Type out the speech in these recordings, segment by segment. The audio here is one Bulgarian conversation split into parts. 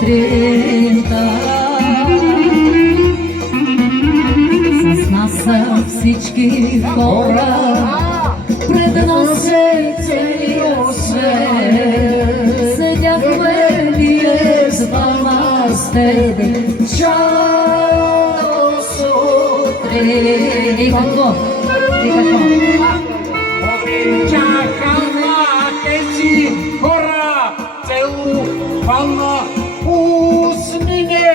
сутринта. С нас са всички хора, пред нас е целият свет. Седяхме ние с двама с тебе, чак до сутрин. И какво? Обичаха на тези хора целувана усмине,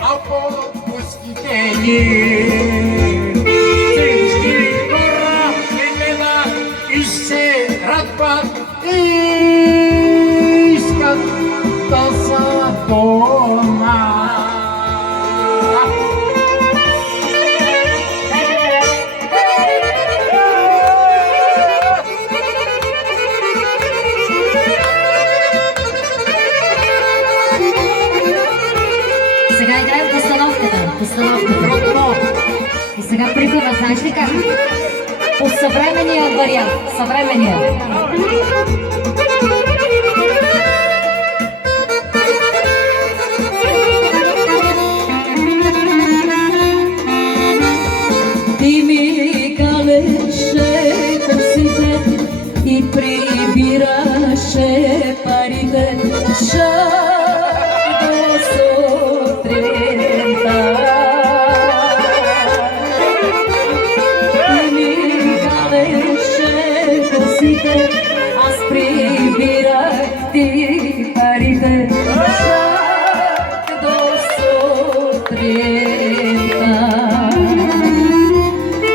а под устите ни всички хора ме гледат и се радват и искат да са дома. Сега играем постановката. И сега припева, знаеш ли как? По съвременния вариант. Съвременния. Ти ми калеше косите и прибираше парите. Аз прибирах ти парите чак до сутринта.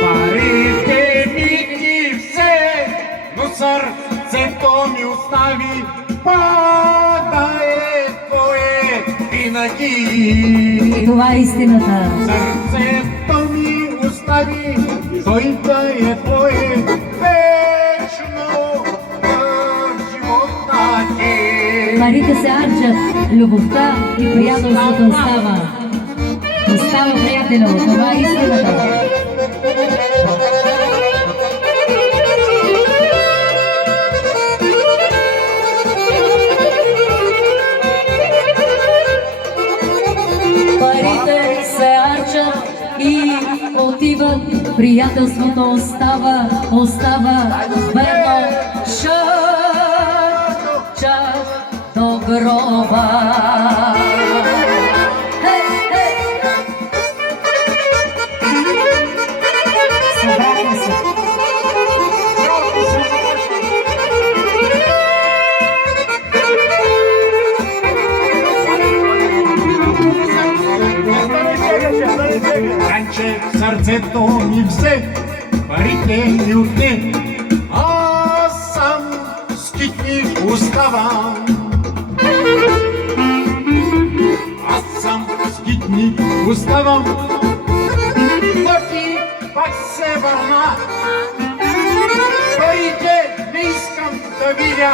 Парите ми ги взе, но сърцето ми остави, пада е твое винаги. И това е истината. Сърцето ми остави, той да е твое вечно в живота ти. Парите се харчат, любовта и приятелството остава. Остава, приятелю, това е истината. Парите се харчат и отиват, приятелството остава верно чак до гроба. Събрахме се. Ранче сърцето ми взе, парите ми отне, аз сам скитни оставам. Аз сам скитни оставам, но ти пак се върна. Парите не искам да видя,